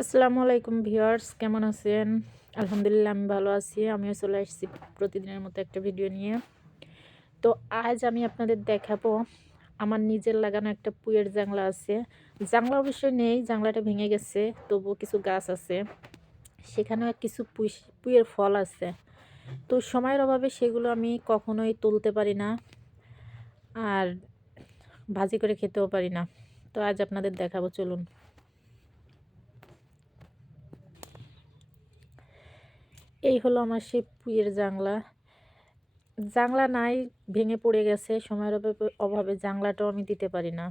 আসসালামু আলাইকুম ভিউয়ার্স, কেমন আছেন? আলহামদুলিল্লাহ আমি ভালো আছি। আমিও চলে আসছি প্রতিদিনের মতো একটা ভিডিও নিয়ে। তো আজ আমি আপনাদের দেখাবো আমার নিজের লাগানো একটা পুঁইয়ের জাংলা আছে। জাংলা অবশ্যই নেই, জাংলাটা ভেঙে গেছে, তবুও কিছু গাছ আছে, সেখানেও কিছু পুঁইয়ের ফল আছে। তো সময়ের অভাবে সেগুলো আমি কখনোই তুলতে পারি না, আর ভাজি করে খেতেও পারি না। তো আজ আপনাদের দেখাবো, চলুন। এই হলো আমার সেই পুঁইয়ের জাংলা। জাংলা নাই, ভেঙে পড়ে গেছে, সময়ের অভাবে জাংলাটাও আমি দিতে পারি না।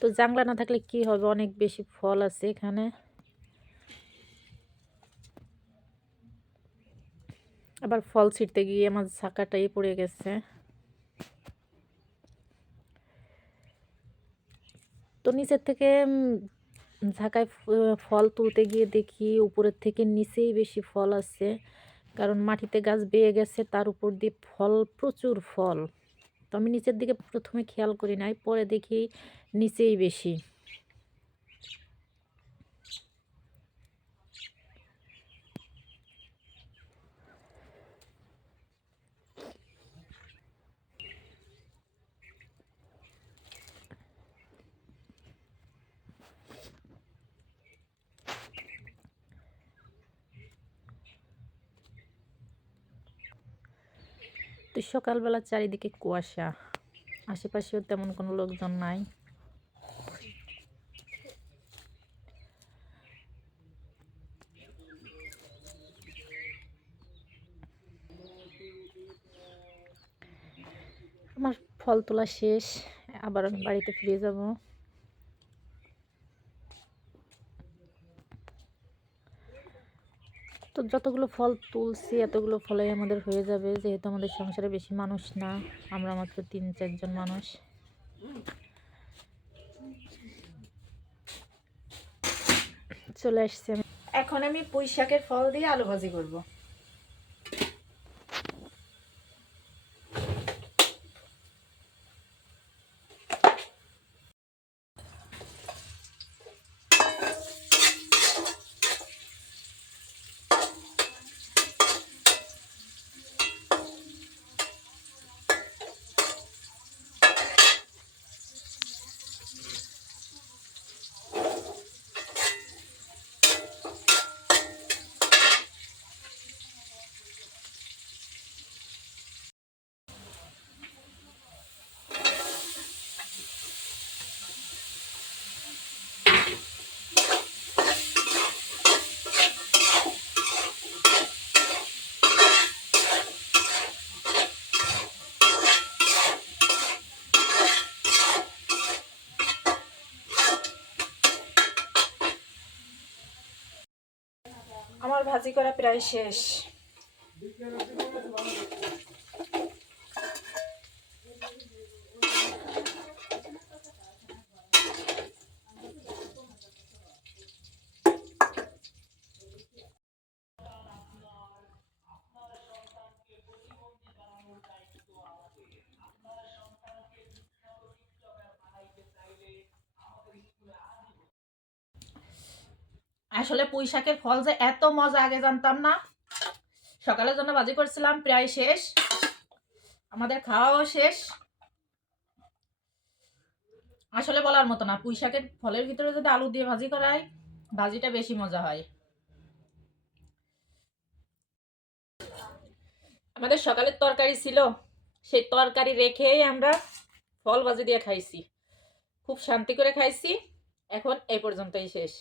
তো জাংলা না থাকলে কি হবে, অনেক বেশি ফল আছে এখানে। আবার ফল ছিঁড়তে গিয়ে আমার ছাকাটাই পড়ে গেছে। তো নিচের থেকে ঝাঁকায় ফল তুলতে গিয়ে দেখি উপরের থেকে নিচেই বেশি ফল আছে, কারণ মাটিতে গাছ বেয়ে গেছে, তার উপর দিয়ে ফল, প্রচুর ফল। তো আমি নিচের দিকে প্রথমে খেয়াল করি নাই, পরে দেখি নিচেই বেশি। তো সকালবেলা চারিদিকে কুয়াশা, আশেপাশেও তেমন কোনো লোকজন নাই। আমার ফল তোলা শেষ, আবার আমি বাড়িতে ফিরে যাব। তো যতগুলো ফল তুলছি এতগুলো ফলে আমাদের হয়ে যাবে, যেহেতু আমাদের সংসারে বেশি মানুষ না, আমরা মাত্র 3-4 জন মানুষ। চলে আসছি আমি। এখন আমি পুঁই শাকের ফল দিয়ে আলু ভাজি করব। আমার ভাজি করা প্রায় শেষ। আসলে পুঁই শাকের ফল যে এত মজা আগে জানতাম না। সকালের জন্য ভাজি করছিলাম, প্রায় শেষ, আমাদের খাওয়াও শেষ। আসলে বলার মতো না, পুঁই শাকের ফলের ভিতরে যদি আলু দিয়ে ভাজি করায়, ভাজিটা বেশি মজা হয়। আমাদের সকালের তরকারি ছিল, সেই তরকারি রেখেই আমরা ফল ভাজি দিয়ে খাইছি, খুব শান্তি করে খাইছি। এখন এই পর্যন্তই শেষ।